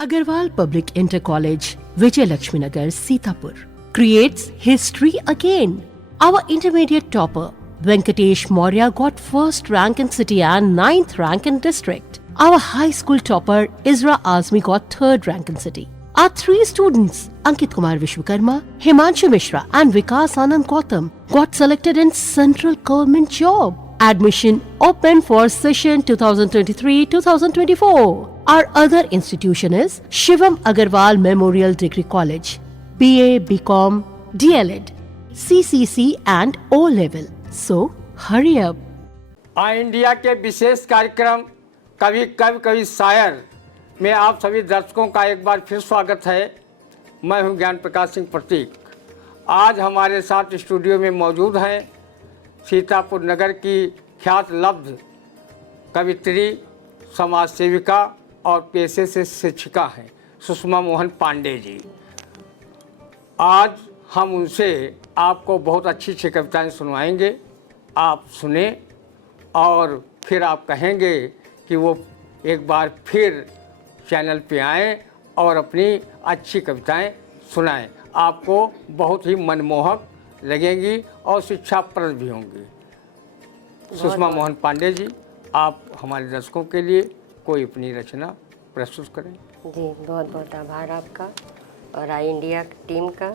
Agarwal Public Inter College, Vijay Lakshmi Nagar, Sitapur, creates history again. Our intermediate topper, Venkatesh Maurya, got first rank in city and 9th rank in district. Our high school topper, Isra Azmi, got 3rd rank in city. Our 3 students, Ankit Kumar Vishwakarma, Himanshu Mishra and Vikas Anand Gautam, got selected in central government job. Admission open for session 2023-2024. Our other institution is Shivam Agarwal Memorial Degree College, BA, BCom, DLED, CCC and O level. So hurry up. India के विशेष कार्यक्रम कभी कवि कभी शायर में आप सभी दर्शकों का एक बार फिर स्वागत है। मैं हूं ज्ञान प्रकाश सिंह प्रतीक। आज हमारे साथ स्टूडियो में मौजूद हैं सीतापुर नगर की ख्यात लब्ध कवित्री, समाज सेविका और पेशे से शिक्षिका हैं सुषमा मोहन पांडे जी। आज हम उनसे आपको बहुत अच्छी अच्छी कविताएं सुनवाएंगे। आप सुने और फिर आप कहेंगे कि वो एक बार फिर चैनल पे आएँ और अपनी अच्छी कविताएं सुनाएं। आपको बहुत ही मनमोहक लगेंगी और शिक्षाप्रद भी होंगी। सुषमा मोहन पांडे जी, आप हमारे दर्शकों के लिए कोई अपनी रचना प्रस्तुत करें। जी, बहुत बहुत आभार आपका और आई इंडिया टीम का।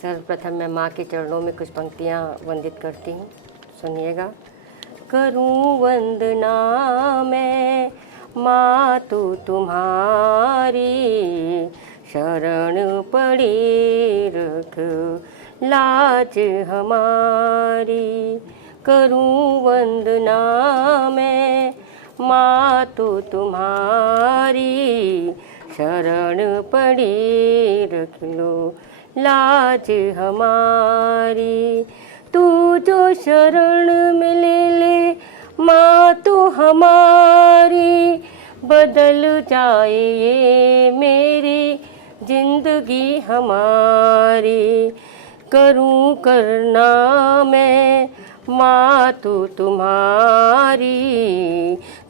सर्वप्रथम मैं माँ के चरणों में कुछ पंक्तियाँ वंदित करती हूँ, सुनिएगा। करूँ वंदना मैं माँ तू तुम्हारी, शरण पड़ी रख लाज हमारी। करूँ वंदना मैं माँ तू तुम्हारी, शरण पड़ी रख लो लाज हमारी। तू जो शरण में ले ले माँ तू हमारी, बदल जाए ये मेरी जिंदगी हमारी। करूँ करना मैं माँ तू तुम्हारी,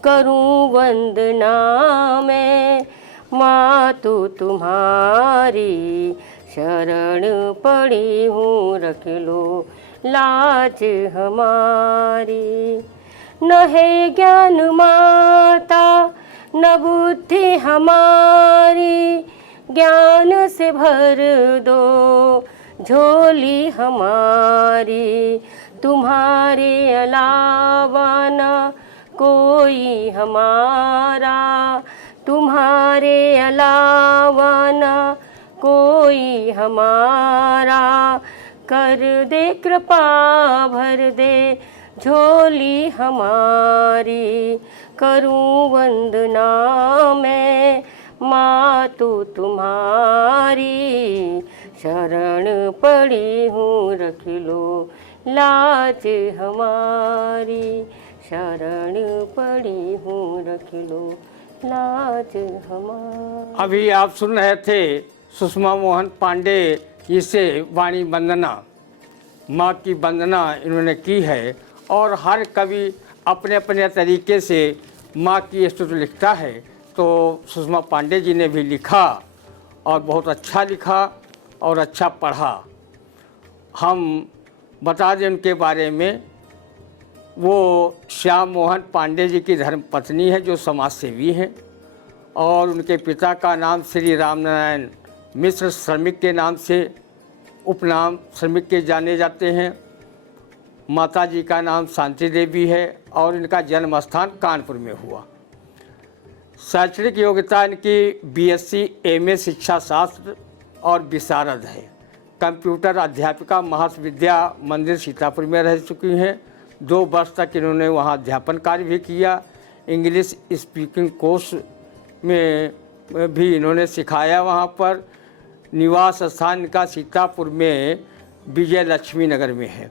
करूँ वंदना मैं माँ तू तुम्हारी, शरण पड़ी हूँ रख लो लाज हमारी। न है ज्ञान माता न बुद्धि हमारी, ज्ञान से भर दो झोली हमारी। तुम्हारे अलावा न कोई हमारा, तुम्हारे अलावा न कोई हमारा। कर दे कृपा भर दे झोली हमारी। करूँ वंदना मैं माँ तू तुम्हारी, शरण पड़ी हूँ रख लो लाज हमारी। शरण पड़ी हूँ रख लो लाज हमारी। अभी आप सुन रहे थे सुषमा मोहन पांडे जी से वाणी वंदना, माँ की वंदना इन्होंने की है। और हर कवि अपने अपने तरीके से माँ की स्तुति लिखता है, तो सुषमा पांडे जी ने भी लिखा और बहुत अच्छा लिखा और अच्छा पढ़ा। हम बता दें उनके बारे में, वो श्याम मोहन पांडे जी की धर्मपत्नी है जो समाज सेवी हैं, और उनके पिता का नाम श्री रामनारायण मिश्र श्रमिक के नाम से उपनाम श्रमिक के जाने जाते हैं। माता जी का नाम शांति देवी है और इनका जन्म स्थान कानपुर में हुआ। शैक्षणिक योग्यता इनकी बीएससी एमए शिक्षा शास्त्र और विशारद है। कंप्यूटर अध्यापिका महर्षि विद्या मंदिर सीतापुर में रह चुकी हैं। 2 वर्ष तक इन्होंने वहाँ अध्यापन कार्य भी किया। इंग्लिश स्पीकिंग कोर्स में भी इन्होंने सिखाया। वहाँ पर निवास स्थान इनका सीतापुर में विजय लक्ष्मी नगर में है।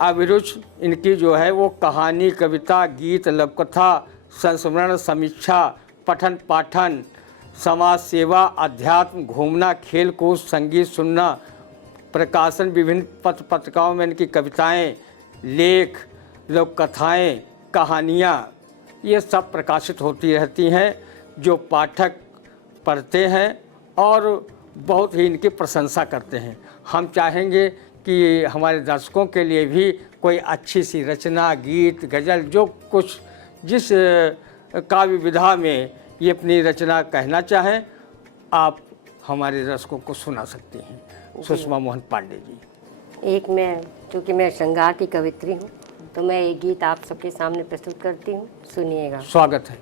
अभिरुचि इनकी जो है वो कहानी, कविता, गीत, लघुकथा, संस्मरण, समीक्षा, पठन पाठन, समाज सेवा, अध्यात्म, घूमना, खेल कूद, संगीत सुनना, प्रकाशन, विभिन्न पत्र पत्रिकाओं में इनकी कविताएं, लेख, लोक कथाएँ, कहानियाँ, ये सब प्रकाशित होती रहती हैं, जो पाठक पढ़ते हैं और बहुत ही इनकी प्रशंसा करते हैं। हम चाहेंगे कि हमारे दर्शकों के लिए भी कोई अच्छी सी रचना, गीत, गज़ल, जो कुछ जिस काव्य विधा में ये अपनी रचना कहना चाहें, आप हमारे दर्शकों को सुना सकती हैं। सुषमा मोहन पांडे जी। एक मैं, चूँकि मैं श्रृंगार की कवित्री हूँ, तो मैं एक गीत आप सबके सामने प्रस्तुत करती हूँ, सुनिएगा। स्वागत है।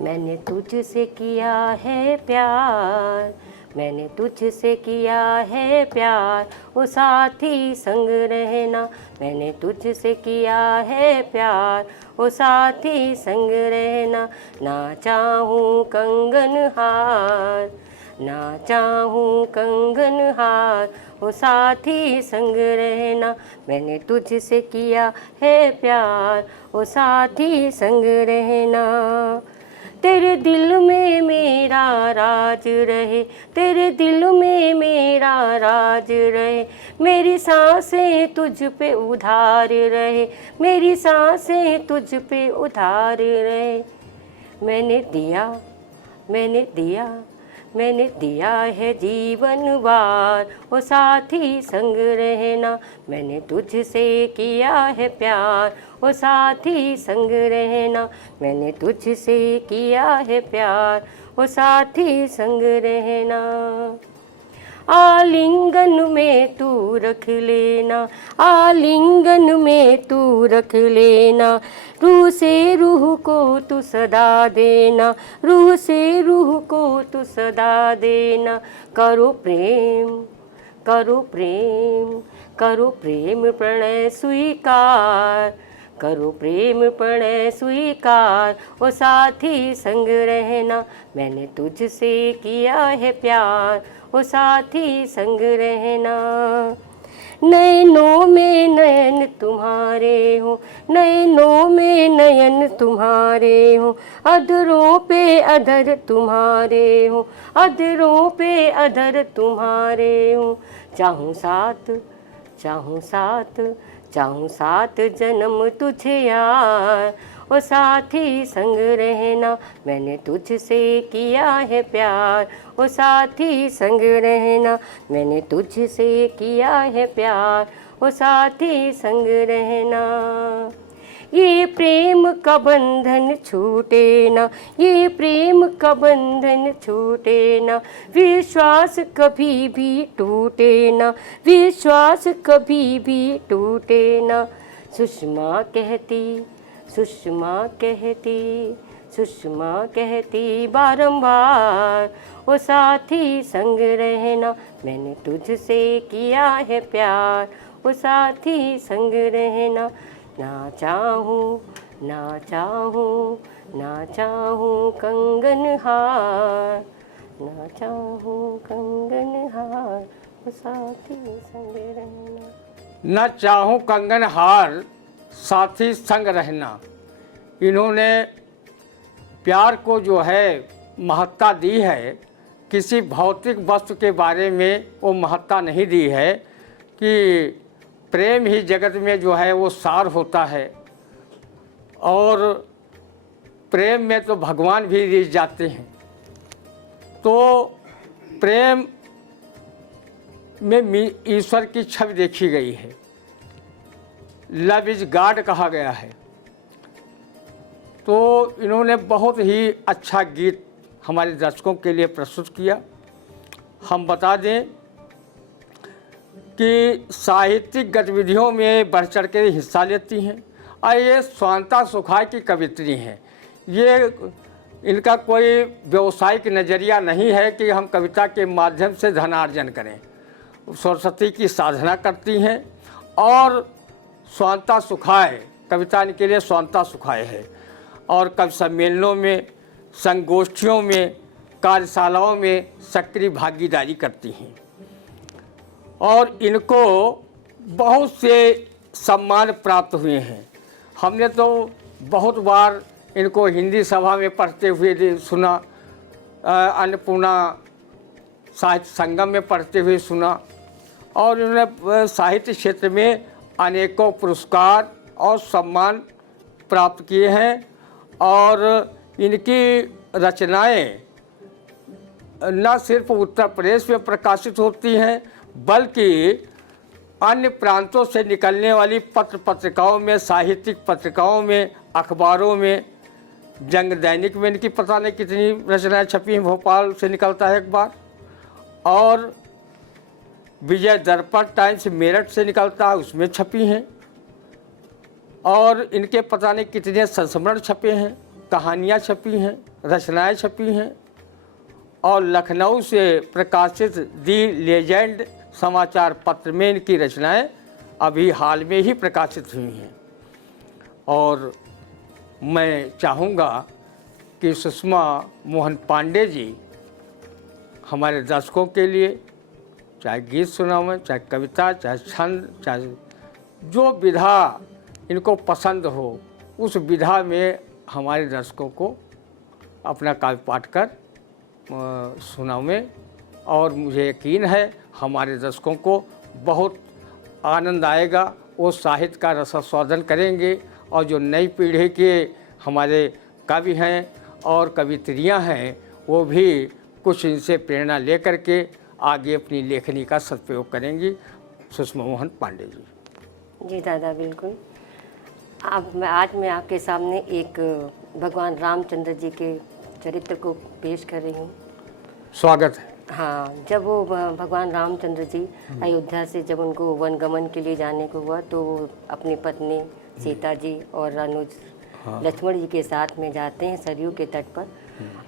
मैंने तुझसे किया है प्यार, मैंने तुझसे किया है प्यार, ओ साथी संग रहना। मैंने तुझसे किया है प्यार, ओ साथी संग रहना। ना चाहूँ कंगन हार, ना चाहूँ कंगन हार, ओ साथी संग रहना। मैंने तुझसे किया है प्यार, ओ साथी संग रहना। तेरे दिल में मेरा राज रहे, तेरे दिल में मेरा राज रहे। मेरी सांसें तुझ पे उधार रहे, मेरी सांसें तुझ पे उधार रहे। मैंने दिया, मैंने दिया, मैंने दिया है जीवन वार, ओ साथी संग रहना। मैंने तुझसे किया है प्यार, ओ साथी संग रहना। मैंने तुझसे किया है प्यार, ओ साथी संग रहना। आलिंगन में तू रख लेना, आलिंगन में तू रख लेना। रूह से रूह को तू सदा देना, रूह से रूह को तू सदा देना। करो प्रेम, करो प्रेम, करो प्रेम प्रणय स्वीकार, करो प्रेम प्रणय स्वीकार, ओ साथी संग रहना। मैंने तुझसे किया है प्यार, ओ साथी संग रहना। नैनों में नयन तुम्हारे हो, नैनों में नयन तुम्हारे हो। अधरों पे अधर तुम्हारे हो, अधरों पे अधर तुम्हारे हो। चाहूँ साथ, चाहूँ साथ, चाहूँ साथ जन्म तुझे यार, ओ साथी संग रहना। मैंने तुझसे किया है प्यार, ओ साथी संग रहना। मैंने तुझसे किया है प्यार, ओ साथी संग रहना। ये प्रेम का बंधन छूटे ना, ये प्रेम का बंधन छूटे ना। विश्वास कभी भी टूटे ना, विश्वास कभी भी टूटे ना। सुषमा कहती, सुषमा कहती, सुषमा कहती बारंबार, ओ साथी संग रहना। मैंने तुझसे किया है प्यार, ओ साथी संग रहना। ना चाहूँ, ना चाहूँ, ना चाहूँ कंगन हार, ना चाहूँ कंगन हार, ओ साथी संग रहना। न चाहूँ कंगन हार, साथी संग रहना। इन्होंने प्यार को जो है महत्ता दी है, किसी भौतिक वस्तु के बारे में वो महत्ता नहीं दी है कि प्रेम ही जगत में जो है वो सार होता है। और प्रेम में तो भगवान भी रिझ जाते हैं। तो प्रेम में ईश्वर की छवि देखी गई है। लव इज गॉड कहा गया है। तो इन्होंने बहुत ही अच्छा गीत हमारे दर्शकों के लिए प्रस्तुत किया। हम बता दें कि साहित्यिक गतिविधियों में बढ़ चढ़ के हिस्सा लेती हैं और ये स्वांता सुखाय की कवित्री हैं। ये इनका कोई व्यवसायिक नज़रिया नहीं है कि हम कविता के माध्यम से धनार्जन करें। सरस्वती की साधना करती हैं और स्वांता सुखाय कविता इनके लिए स्वांता सुखाय है। और कवि सम्मेलनों में, संगोष्ठियों में, कार्यशालाओं में सक्रिय भागीदारी करती हैं। और इनको बहुत से सम्मान प्राप्त हुए हैं। हमने तो बहुत बार इनको हिंदी सभा में पढ़ते हुए सुना, अन्नपूर्णा साहित्य संगम में पढ़ते हुए सुना। और इन्होंने साहित्य क्षेत्र में अनेकों पुरस्कार और सम्मान प्राप्त किए हैं। और इनकी रचनाएं न सिर्फ उत्तर प्रदेश में प्रकाशित होती हैं बल्कि अन्य प्रांतों से निकलने वाली पत्र पत्रिकाओं में, साहित्यिक पत्रिकाओं में, अखबारों में, जंग दैनिक में इनकी पता नहीं कितनी रचनाएं छपी हैं। भोपाल से निकलता है अखबार, और विजय दर्पण टाइम्स मेरठ से निकलता है, उसमें छपी हैं। और इनके पता नहीं कितने संस्मरण छपे हैं, कहानियाँ छपी हैं, रचनाएं छपी हैं। और लखनऊ से प्रकाशित दी लेजेंड समाचार पत्र में इनकी रचनाएं अभी हाल में ही प्रकाशित हुई हैं। और मैं चाहूँगा कि सुषमा मोहन पांडे जी हमारे दर्शकों के लिए चाहे गीत सुनावें, चाहे कविता, चाहे छंद, चाहे जो विधा इनको पसंद हो, उस विधा में हमारे दर्शकों को अपना काव्य पाठ कर सुनावें। और मुझे यकीन है हमारे दर्शकों को बहुत आनंद आएगा, वो साहित्य का रसास्वादन करेंगे। और जो नई पीढ़ी के हमारे कवि हैं और कवित्रियाँ हैं, वो भी कुछ इनसे प्रेरणा लेकर के आगे अपनी लेखनी का सदुपयोग करेंगी। सुषमा मोहन पांडे जी। जी दादा, बिल्कुल। आज मैं आपके सामने एक भगवान रामचंद्र जी के चरित्र को पेश कर रही हूँ। स्वागत है। हाँ, जब वो भगवान रामचंद्र जी अयोध्या से जब उनको वनगमन के लिए जाने को हुआ, तो वो अपनी पत्नी सीता जी और अनुज लक्ष्मण जी के साथ में जाते हैं सरयू के तट पर।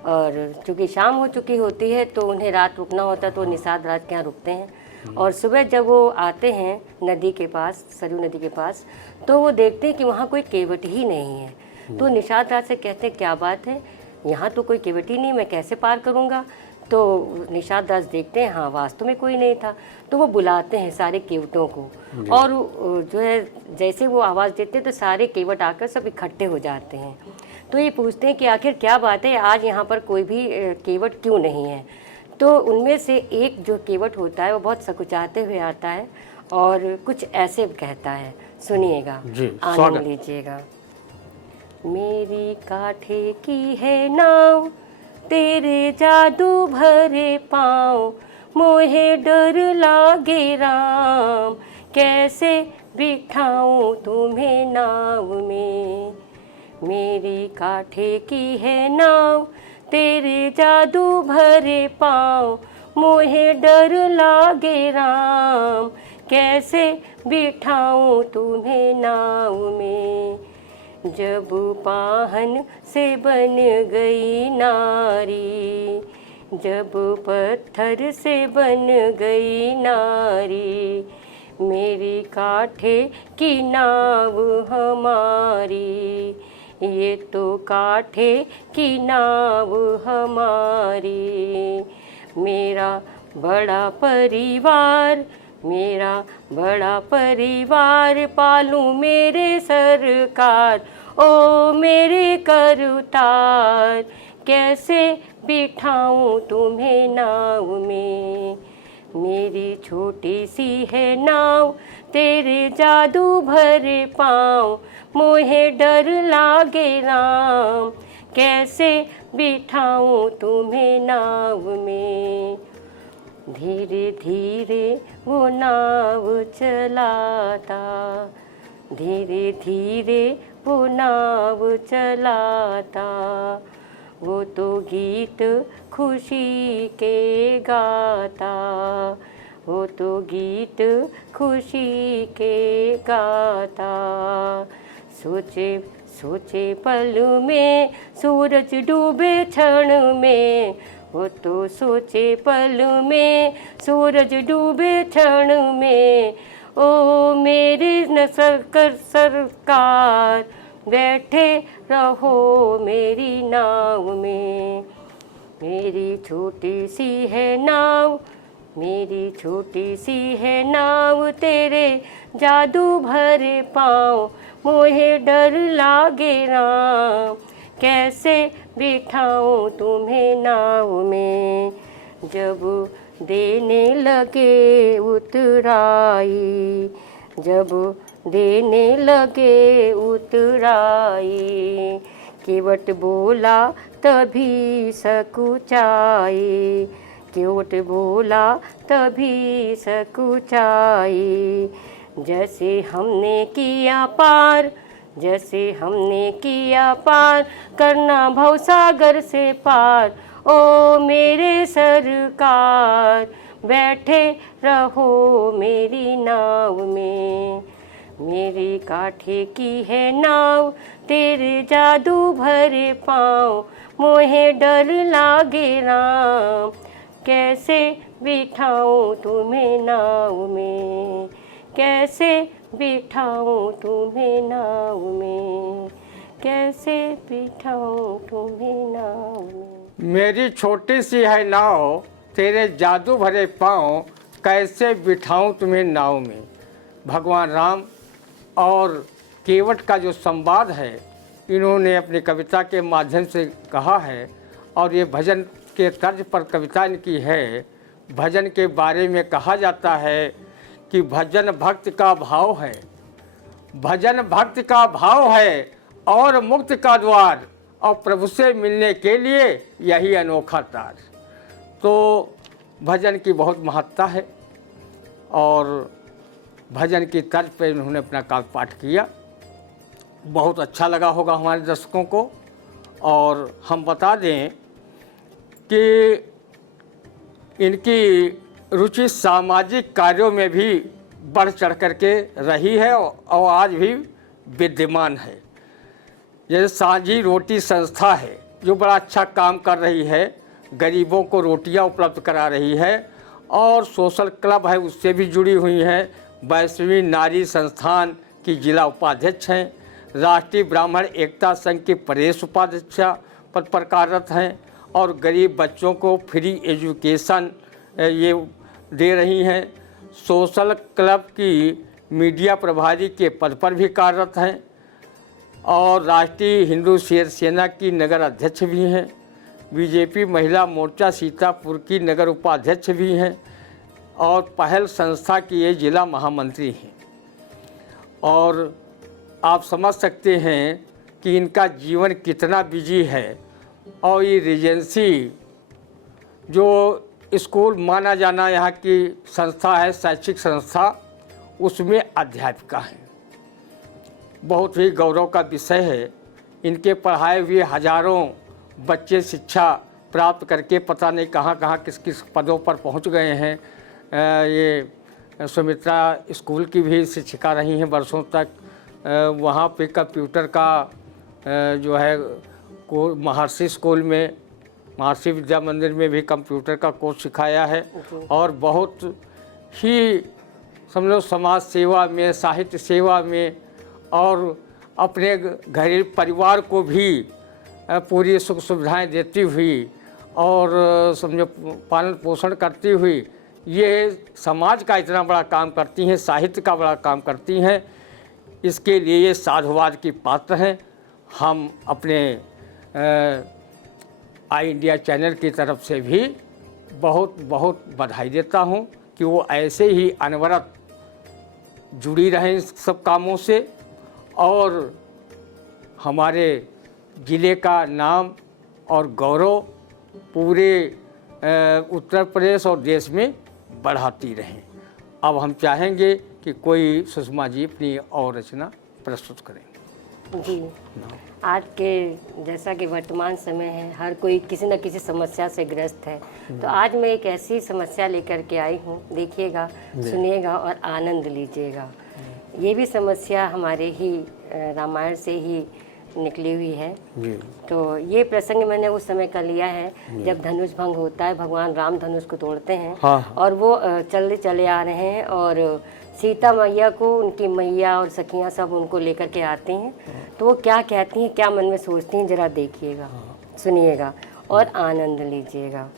और चूँकि शाम हो चुकी होती है तो उन्हें रात रुकना होता है, तो निषाद राज के यहाँ रुकते हैं। और सुबह जब वो आते हैं नदी के पास, सरयू नदी के पास, तो वो देखते हैं कि वहाँ कोई केवट ही नहीं है। तो निषाद राज से कहते हैं क्या बात है, यहाँ तो कोई केवट ही नहीं, मैं कैसे पार करूँगा। तो निषाद दास देखते हैं हाँ वास्तव में कोई नहीं था। तो वो बुलाते हैं सारे केवटों को, और जो है जैसे वो आवाज़ देते हैं तो सारे केवट आकर सब इकट्ठे हो जाते हैं। तो ये पूछते हैं कि आखिर क्या बात है, आज यहाँ पर कोई भी केवट क्यों नहीं है। तो उनमें से एक जो केवट होता है वो बहुत सकुचाते हुए आता है और कुछ ऐसे कहता है, सुनिएगा, आनंद लीजिएगा। मेरी काठे की है नाव, तेरे जादू भरे पाँव, मोहे डर लागे राम, कैसे बिठाऊं तुम्हें नाव में। मेरी काठे की है नाव, तेरे जादू भरे पाँव, मोहे डर लागे राम, कैसे बिठाऊं तुम्हें नाव में। जब पाहन से बन गई नारी, जब पत्थर से बन गई नारी, मेरी काठे की नाव हमारी, ये तो काठे की नाव हमारी। मेरा बड़ा परिवार, मेरा बड़ा परिवार, पालूं मेरे सरकार, ओ मेरे कर उतार, कैसे बिठाऊं तुम्हें नाव में। मेरी छोटी सी है नाव, तेरे जादू भरे पाँव, मोहे डर लागे राम, कैसे बिठाऊं तुम्हें नाव में। धीरे धीरे वो नाव चलाता, धीरे धीरे वो नाव चलाता, वो तो गीत खुशी के गाता, वो तो गीत खुशी के गाता। सोचे सोचे पल में सूरज डूबे क्षण में, वो तो सोचे पल में सूरज डूबे क्षण में। ओ मेरी नसकर सरकार, बैठे रहो मेरी नाव में। मेरी छोटी सी है नाव, मेरी छोटी सी है नाव, तेरे जादू भरे पाँव, मोहे डर लागे राम, कैसे बिठाऊं तुम्हें नाव में। जब देने लगे उतराई, जब देने लगे उतराई, केवट बोला तभी सकुचाए, केवट बोला तभी सकुचाए। जैसे हमने किया पार, जैसे हमने किया पार, करना भवसागर से पार। ओ मेरे सरकार, बैठे रहो मेरी नाव में, मेरी काठे की है नाव, तेरे जादू भरे पाँव, मोहे डर लागे राम, कैसे बिठाऊं तुम्हें नाव में, कैसे बिठाऊं तुम्हें नाव में, कैसे बिठाऊं तुम्हें नाव में। मेरी छोटी सी है नाव, तेरे जादू भरे पाँव, कैसे बिठाऊं तुम्हें नाव में। भगवान राम और केवट का जो संवाद है, इन्होंने अपनी कविता के माध्यम से कहा है, और ये भजन के तर्ज पर कविता इनकी है। भजन के बारे में कहा जाता है कि भजन भक्त का भाव है, भजन भक्त का भाव है और मुक्त का द्वार, और प्रभु से मिलने के लिए यही अनोखा तार। तो भजन की बहुत महत्ता है, और भजन की तर्ज पर इन्होंने अपना काव्य पाठ किया। बहुत अच्छा लगा होगा हमारे दर्शकों को। और हम बता दें कि इनकी रुचि सामाजिक कार्यों में भी बढ़ चढ़ करके रही है और आज भी विद्यमान है। जैसे साझी रोटी संस्था है जो बड़ा अच्छा काम कर रही है, गरीबों को रोटियां उपलब्ध करा रही है, और सोशल क्लब है उससे भी जुड़ी हुई हैं। वैष्णवी नारी संस्थान की जिला उपाध्यक्ष हैं, राष्ट्रीय ब्राह्मण एकता संघ की प्रदेश उपाध्यक्षा पद पर कार्यरत हैं, और गरीब बच्चों को फ्री एजुकेशन ये दे रही हैं। सोशल क्लब की मीडिया प्रभारी के पद पर भी कार्यरत हैं, और राष्ट्रीय हिंदू शेर सेना की नगर अध्यक्ष भी हैं। बीजेपी महिला मोर्चा सीतापुर की नगर उपाध्यक्ष भी हैं, और पहल संस्था की ये जिला महामंत्री हैं। और आप समझ सकते हैं कि इनका जीवन कितना बिजी है। और ये रीजेंसी जो स्कूल माना जाना यहाँ की संस्था है, शैक्षिक संस्था, उसमें अध्यापिका हैं। बहुत ही गौरव का विषय है। इनके पढ़ाए हुए हजारों बच्चे शिक्षा प्राप्त करके पता नहीं कहाँ कहाँ किस किस पदों पर पहुँच गए हैं। ये सुमित्रा स्कूल की भी शिक्षिका रही हैं वर्षों तक। वहाँ पे कंप्यूटर का जो है महर्षि स्कूल में, महर्षि विद्या मंदिर में भी कंप्यूटर का कोर्स सिखाया है। और बहुत ही समझो समाज सेवा में, साहित्य सेवा में, और अपने घरेलू परिवार को भी पूरी सुख सुविधाएं देती हुई और समझो पालन पोषण करती हुई ये समाज का इतना बड़ा काम करती हैं, साहित्य का बड़ा काम करती हैं। इसके लिए ये साधुवाद की पात्र हैं। हम अपने आई इंडिया चैनल की तरफ से भी बहुत बहुत बधाई देता हूं कि वो ऐसे ही अनवरत जुड़ी रहें सब कामों से, और हमारे ज़िले का नाम और गौरव पूरे उत्तर प्रदेश और देश में बढ़ाती रहें। अब हम चाहेंगे कि कोई सुषमा जी अपनी और रचना प्रस्तुत करें। जी, आज के जैसा कि वर्तमान समय है, हर कोई किसी न किसी समस्या से ग्रस्त है। तो आज मैं एक ऐसी समस्या लेकर के आई हूँ, देखिएगा, सुनिएगा और आनंद लीजिएगा। ये भी समस्या हमारे ही रामायण से ही निकली हुई है। तो ये प्रसंग मैंने उस समय का लिया है जब धनुष भंग होता है, भगवान राम धनुष को तोड़ते हैं। हाँ। और वो चले आ रहे हैं, और सीता मैया को उनकी मैया और सखियाँ सब उनको लेकर के आती हैं। तो वो क्या कहती हैं, क्या मन में सोचती हैं, जरा देखिएगा, सुनिएगा और आनंद लीजिएगा।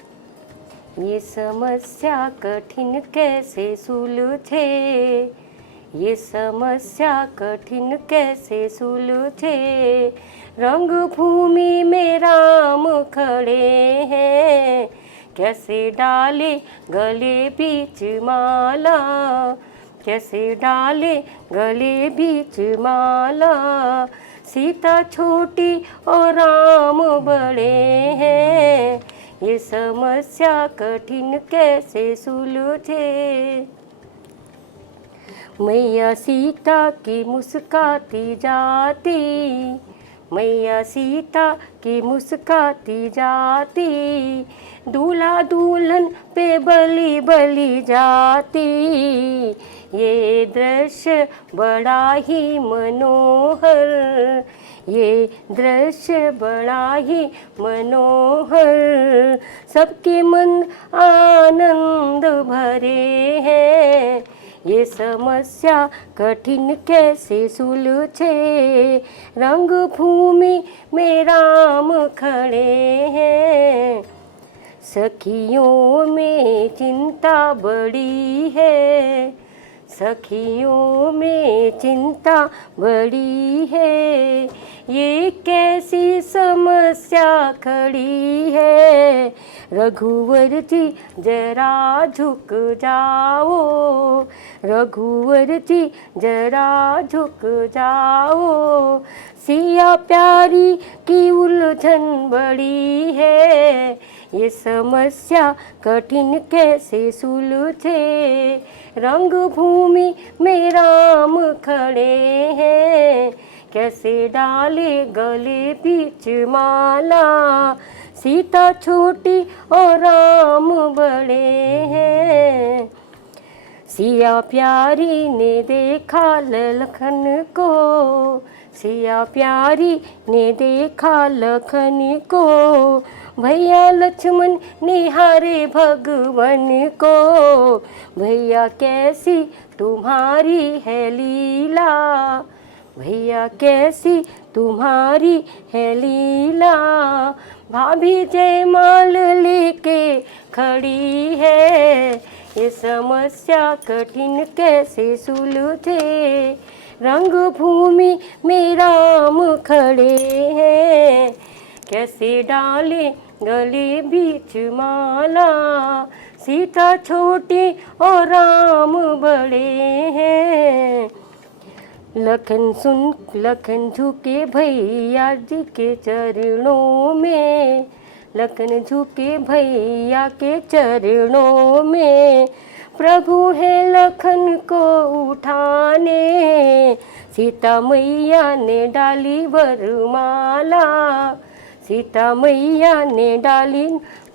ये समस्या कठिन कैसे सुलझे, ये समस्या कठिन कैसे सुलझे, रंग भूमि में राम खड़े हैं, कैसे डाले गले बीच माला, कैसे डाले गले बीच माला, सीता छोटी और राम बड़े हैं, ये समस्या कठिन कैसे सुलझे। मैया सीता की मुस्काती जाती, मैया सीता की मुस्काती जाती, दूल्हा दुल्हन पे बलि बलि जाती, ये दृश्य बड़ा ही मनोहर, ये दृश्य बड़ा ही मनोहर, सबके मन आनंद भरे हैं, ये समस्या कठिन कैसे सुलझे। रंग भूमि में राम खड़े हैं, सखियों में चिंता बड़ी है, सखियों में चिंता बड़ी है, ये कैसी समस्या खड़ी है। रघुवर जी जरा झुक जाओ, रघुवर जी जरा झुक जाओ, सिया प्यारी की उलझन बड़ी है, ये समस्या कठिन कैसे सुलझे। रंग भूमि में राम खड़े हैं, कैसे डाले गले बीच माला, सीता छोटी और राम बड़े हैं। सिया प्यारी ने देखा लखन को, सिया प्यारी ने देखा लखन को, भैया लक्ष्मण निहारे भगवन को, भैया कैसी तुम्हारी है लीला, भैया कैसी तुम्हारी है लीला। भाभी जयमाल लेके खड़ी है, ये समस्या कठिन कैसे सुलझे। रंग भूमि में राम खड़े हैं, कैसे डाले गले बीच माला, सीता छोटी और राम बड़े हैं। लखन झुके भैया जी के चरणों में, लखन झुके भैया के चरणों में, प्रभु है लखन को उठाने, सीता मैया ने डाली वरमाला, सीता मैया ने डाली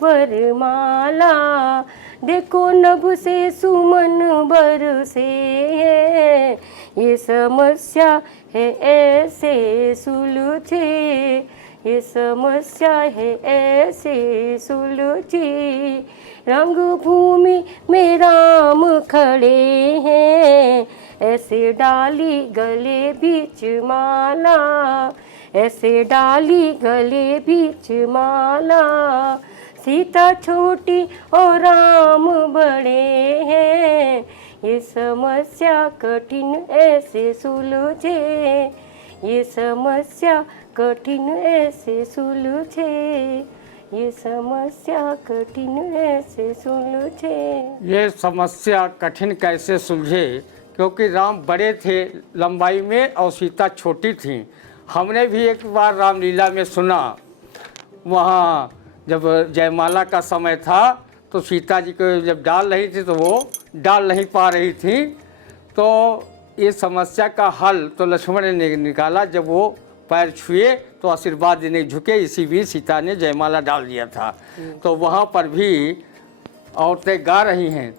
वरमाला। देखो नभ से सुमन बरसे हैं, ये समस्या है ऐसे सुलझे, ये समस्या है ऐसे सुलझी। रंग भूमि में राम खड़े हैं, ऐसे डाली गले बीच माला, ऐसे डाली गले बीच माला। सीता छोटी और राम बड़े हैं, ये समस्या कठिन ऐसे सुलझे, ये समस्या कठिन ऐसे सुलझे, ये समस्या कठिन ऐसे सुलझे। ये समस्या कठिन कैसे सुलझे, क्योंकि राम बड़े थे लंबाई में और सीता छोटी थी। हमने भी एक बार रामलीला में सुना, वहाँ जब जयमाला का समय था तो सीता जी को जब डाल रही थी तो वो डाल नहीं पा रही थी, तो ये समस्या का हल तो लक्ष्मण ने निकाला। जब वो पैर छुए तो आशीर्वाद देने झुके, इसी बीच सीता ने जयमाला डाल दिया था। तो वहाँ पर भी औरतें गा रही हैं,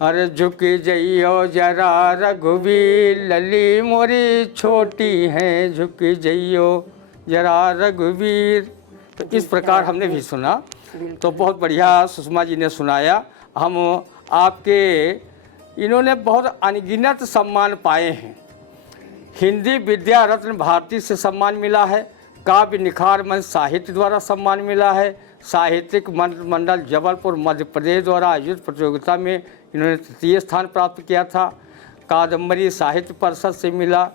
अरे झुक जइयो जरा रघुवीर, लली मोरी छोटी हैं, झुक जइयो जरा रघुवीर। तो इस प्रकार हमने भी सुना, तो बहुत बढ़िया सुषमा जी ने सुनाया। हम आपके इन्होंने बहुत अनगिनत सम्मान पाए हैं। हिंदी विद्या रत्न भारती से सम्मान मिला है, काव्य निखार मंच साहित्य द्वारा सम्मान मिला है, साहित्यिक मंडल जबलपुर मध्य प्रदेश द्वारा आयोजित प्रतियोगिता में इन्होंने तृतीय स्थान प्राप्त किया था, कादम्बरी साहित्य परिषद से मिला,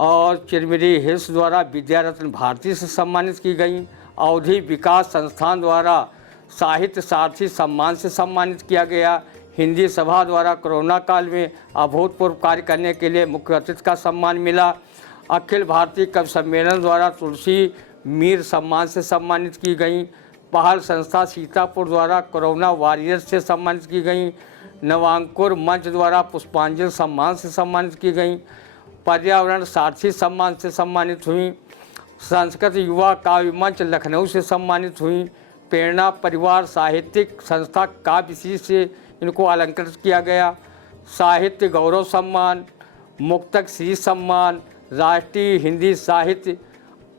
और चिरमिरी हिल्स द्वारा विद्या रत्न भारती से सम्मानित की गई। अवधि विकास संस्थान द्वारा साहित्य सारथी सम्मान से सम्मानित किया गया। हिंदी सभा द्वारा कोरोना काल में अभूतपूर्व कार्य करने के लिए मुख्य अतिथि का सम्मान मिला। अखिल भारतीय कवि सम्मेलन द्वारा तुलसी मीर सम्मान से सम्मानित की गई। पहल संस्था सीतापुर द्वारा कोरोना वॉरियर्स से सम्मानित की गई। नवांकुर मंच द्वारा पुष्पांजलि सम्मान से सम्मानित की गई। पर्यावरण सारथी सम्मान से सम्मानित हुई। संस्कृत युवा काव्य मंच लखनऊ से सम्मानित हुई। प्रेरणा परिवार साहित्यिक संस्था काव्यश्री से इनको अलंकृत किया गया। साहित्य गौरव सम्मान, मुक्तक श्री सम्मान, राष्ट्रीय हिंदी साहित्य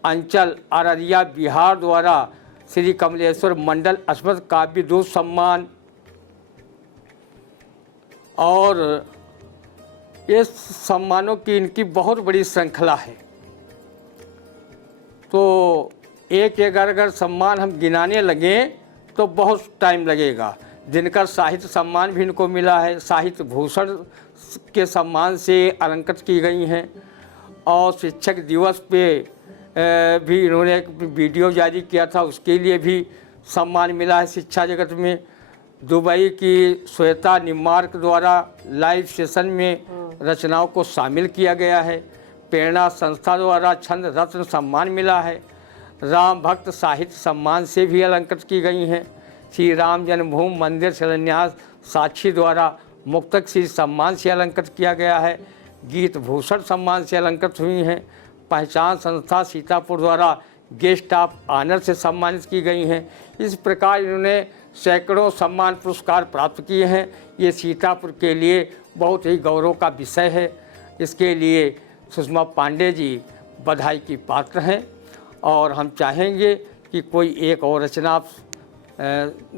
अंचल अररिया बिहार द्वारा श्री कमलेश्वर मंडल अस्मृत काव्य दूत सम्मान। और ये सम्मानों की इनकी बहुत बड़ी श्रृंखला है। तो एक एक अगर सम्मान हम गिनाने लगें तो बहुत टाइम लगेगा। दिनकर साहित्य सम्मान भी इनको मिला है। साहित्य भूषण के सम्मान से अलंकृत की गई हैं। और शिक्षक दिवस पे भी इन्होंने एक वीडियो जारी किया था, उसके लिए भी सम्मान मिला है शिक्षा जगत में। दुबई की श्वेता निम्बार्क द्वारा लाइव सेशन में रचनाओं को शामिल किया गया है। प्रेरणा संस्था द्वारा छंद रत्न सम्मान मिला है। राम भक्त साहित्य सम्मान से भी अलंकृत की गई हैं। श्री राम जन्मभूमि मंदिर शिलान्यास साक्षी द्वारा मुक्तक श्री सम्मान से अलंकृत किया गया है। गीत भूषण सम्मान से अलंकृत हुई हैं। पहचान संस्था सीतापुर द्वारा गेस्ट ऑफ ऑनर से सम्मानित की गई हैं। इस प्रकार इन्होंने सैकड़ों सम्मान पुरस्कार प्राप्त किए हैं। ये सीतापुर के लिए बहुत ही गौरव का विषय है। इसके लिए सुषमा पांडे जी बधाई की पात्र हैं। और हम चाहेंगे कि कोई एक और रचना आप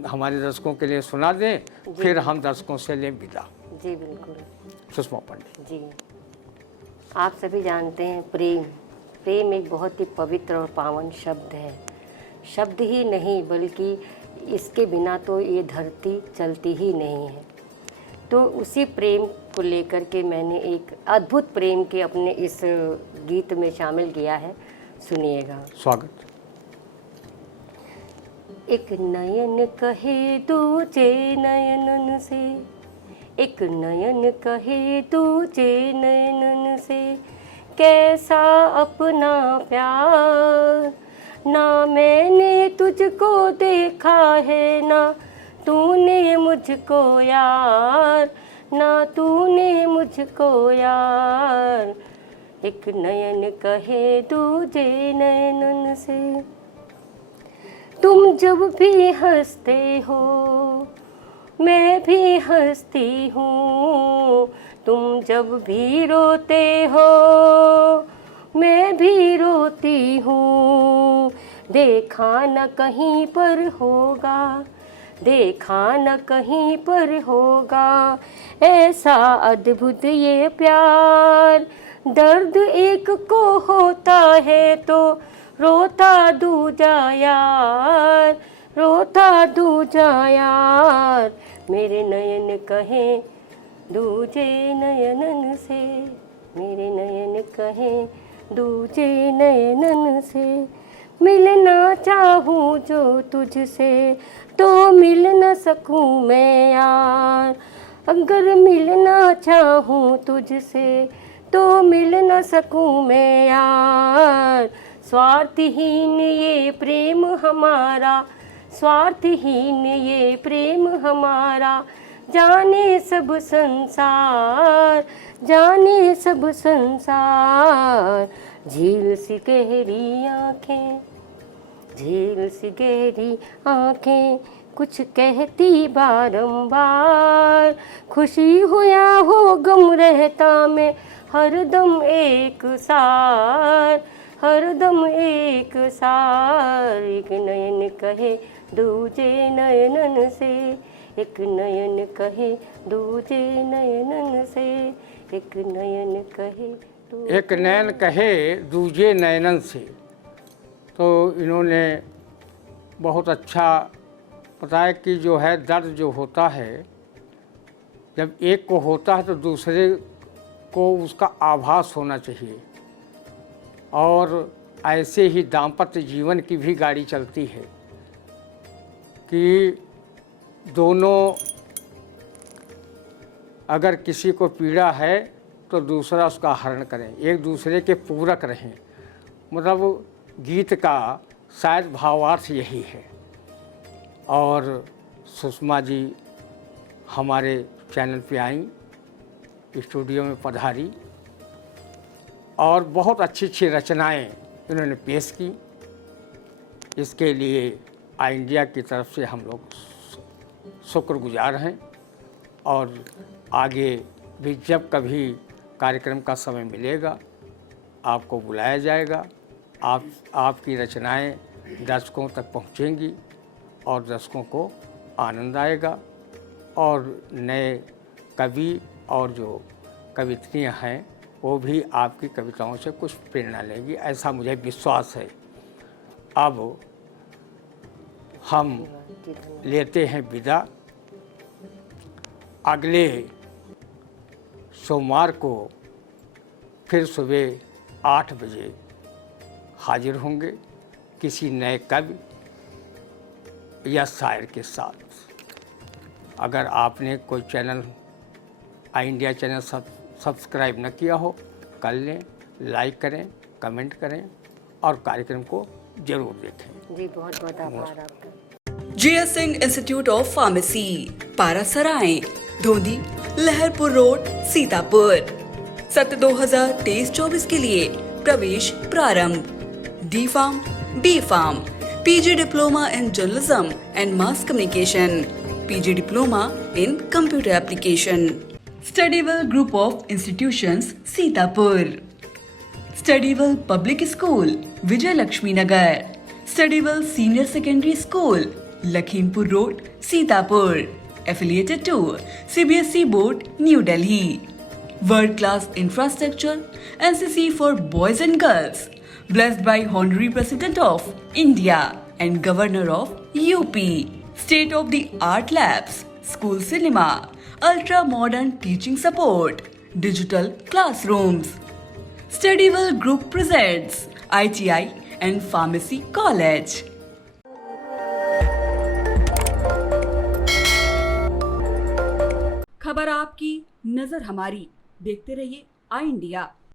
हमारे दर्शकों के लिए सुना दें, फिर हम दर्शकों से लें विदा। जी बिल्कुल। सुषमा पांडे जी, आप सभी जानते हैं प्रेम एक बहुत ही पवित्र और पावन शब्द है। शब्द ही नहीं बल्कि इसके बिना तो ये धरती चलती ही नहीं है। तो उसी प्रेम को लेकर के मैंने एक अद्भुत प्रेम के अपने इस गीत में शामिल किया है। सुनिएगा। स्वागत। एक नयन कहे दूजे नयनन से, एक नयन कहे दूजे नयनन से, कैसा अपना प्यार। ना मैंने तुझको देखा है ना तूने मुझको यार, ना तूने मुझको यार। एक नयन कहे दूजे नयनन से, तुम जब भी हंसते हो मैं भी हंसती हूँ, तुम जब भी रोते हो मैं भी रोती हूँ। देखा न कहीं पर होगा, देखा न कहीं पर होगा, ऐसा अद्भुत ये प्यार। दर्द एक को होता है तो रोता दूजा यार, रोता दूजा यार। मेरे नयन कहें दूजे नयनन से, मेरे नयन कहें दूजे नयनन से। मिलना चाहूँ जो तुझसे तो मिल न सकूँ मैं यार, अगर मिलना चाहूँ तुझसे तो मिल न सकूँ मैं यार। स्वार्थहीन ये प्रेम हमारा, स्वार्थहीन ये प्रेम हमारा, जाने सब संसार, जाने सब संसार। झील सी गहरी आँखें, झील सी गहरी आँखें, कुछ कहती बारंबार। खुशी हो या हो गम रहता मैं हरदम एक सार, हरदम एक सार। एक नयन कहे दूजे नयनन से, एक नयन कहे दूजे नयनन से, एक नयन कहे एक नयन कहे दूजे नयनन से। तो इन्होंने बहुत अच्छा बताया कि जो है दर्द जो होता है, जब एक को होता है तो दूसरे को उसका आभास होना चाहिए। और ऐसे ही दाम्पत्य जीवन की भी गाड़ी चलती है कि दोनों अगर किसी को पीड़ा है तो दूसरा उसका हरण करें, एक दूसरे के पूरक रहें। मतलब गीत का शायद भावार्थ यही है। और सुषमा जी हमारे चैनल पे आई, स्टूडियो में पधारी और बहुत अच्छी अच्छी रचनाएं इन्होंने पेश की। इसके लिए आई इंडिया की तरफ से हम लोग शुक्रगुजार हैं। और आगे भी जब कभी कार्यक्रम का समय मिलेगा आपको बुलाया जाएगा। आपकी रचनाएं दर्शकों तक पहुंचेंगी और दर्शकों को आनंद आएगा और नए कवि और जो कवित्रियाँ हैं वो भी आपकी कविताओं से कुछ प्रेरणा लेंगी, ऐसा मुझे विश्वास है। अब हम लेते हैं विदा। अगले सोमवार को फिर सुबह 8 बजे हाजिर होंगे किसी नए कवि या शायर के साथ। अगर आपने कोई चैनल आई इंडिया चैनल सब्सक्राइब न किया हो, कर लें, लाइक करें, कमेंट करें और कार्यक्रम को जरूर देखें। जी बहुत बहुत आभार आपका। JS Singh institute of pharmacy, Parasrai, Dhondhi, Laharpur road, Sitapur. सत्र 2023-24 के लिए प्रवेश प्रारंभ। D Farm, B Farm, PG diploma in journalism and mass communication, PG diploma in computer application. Studywell group of institutions, Sitapur. Studywell public school, Vijay Laxmi Nagar. Studywell senior secondary school, Lakhimpur road, Sitapur. Affiliated to CBSE Board, New Delhi. World class infrastructure, NCC for boys and girls. Blessed by Honorary President of India and Governor of UP. State of the art labs, school cinema, ultra modern teaching support, digital classrooms. Studywell Group presents ITI and Pharmacy College. खबर आपकी, नजर हमारी। देखते रहिए आई India.